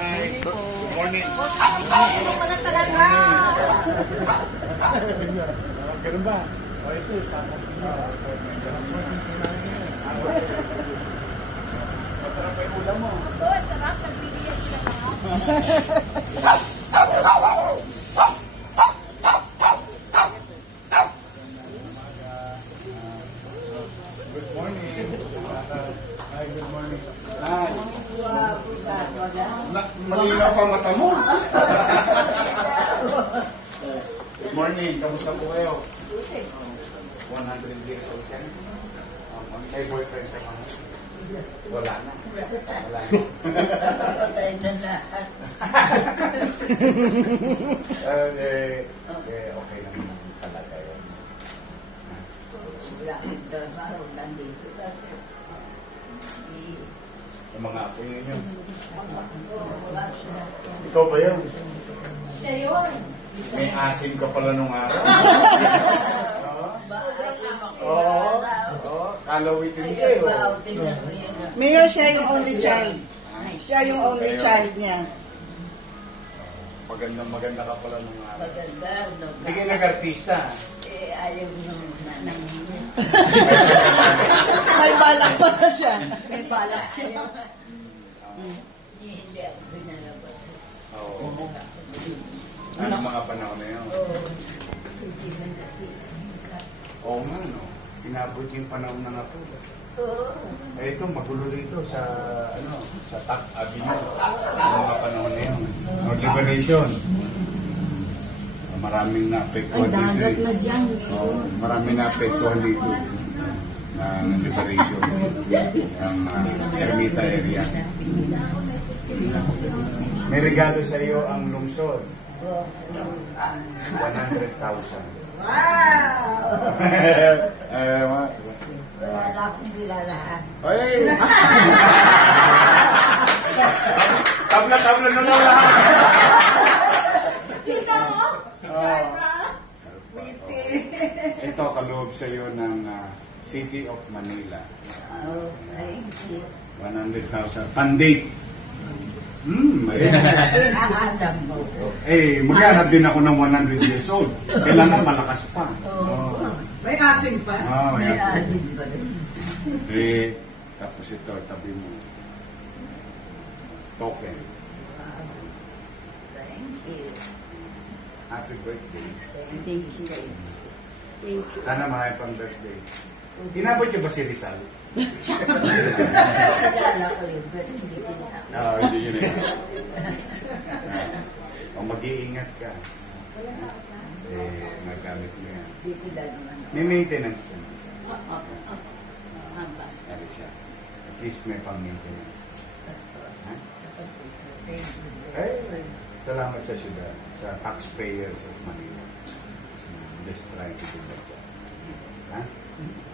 Hi. Good morning. Ano pala talaga? Ganun ba? O ito, sama masarap pa yung ulam mo. Oo, sarap. Nagbibigyan sila pa. Good morning. Hi, good morning. Hi. Malinaw pa mata mo. Good morning. Kamusta po kayo? 100 years old yan. May boyfriend ka pa. Wala na. Wala na. Patay na lahat. Okay naman talaga yun. Wala akong trabaho, nandito kasi. Yung mga apo yun. Ikaw ba yun? Siya yun. May asim ka pala nung araw. Oo. Kalawitin kayo. Mayor, siya yung only child. Siya yung only child niya. Maganda ka pala nung araw. Maganda, no? Hindi kayo nag-artista. Ayaw nung nanay niya. May balak pa na siya. May balak siya. Hindi ako pinalabas. Oo. Ano mga panahon na yun? Hindi na Oo nga, no? Inabot yung panahon na nga po. Oo. Eh, ito, magulo rito sa, sa Tac Avenue. Yung mga panahon na yun. No, liberation. Maraming naapektuhan dito. Dagat na dyan. Maraming naapektuhan dito. Ng liberation. Ang Ermita area. May regalo sa iyo ang lungsod. 100,000. Wow! Wala akong bilalahan. Ay! Tabla-tabla na lang lahat. Kita mo? Ito, kaloob sa iyo ng City of Manila. Oh, thank you. 100,000. Pandate. Aandam mo ko. Maghanap din ako ng 100 years old. Kailangan malakas pa. May asin pa. May May asin. asin pa rin. Tapos ito, tabi mo. Token. Thank you. Happy birthday. Thank you. Thank you. Sana marami pang birthday. Inabot niyo ba si Rizal? Kilala ko yun, pero hindi tinawag. Hindi yun eh. Mag-iingat ka. Nagamit mo yan. Dito lang naman. May maintenance yan. Hampas. Sabi siya. At least may pang-maintenance. Salamat sa syudad, sa taxpayers of Manila. Just trying to do that job.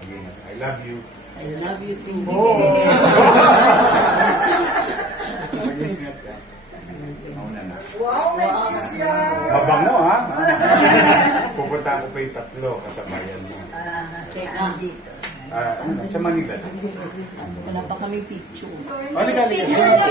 Mag-iingat. I love you. I love you too. Mag-iingat ka. Mauna na. Wow, may kiss yan! Mabango ha? Pupunta ko pa yung 3 kasabayan mo. Dito. Sa Manila. Wala pa kami picture. Halika.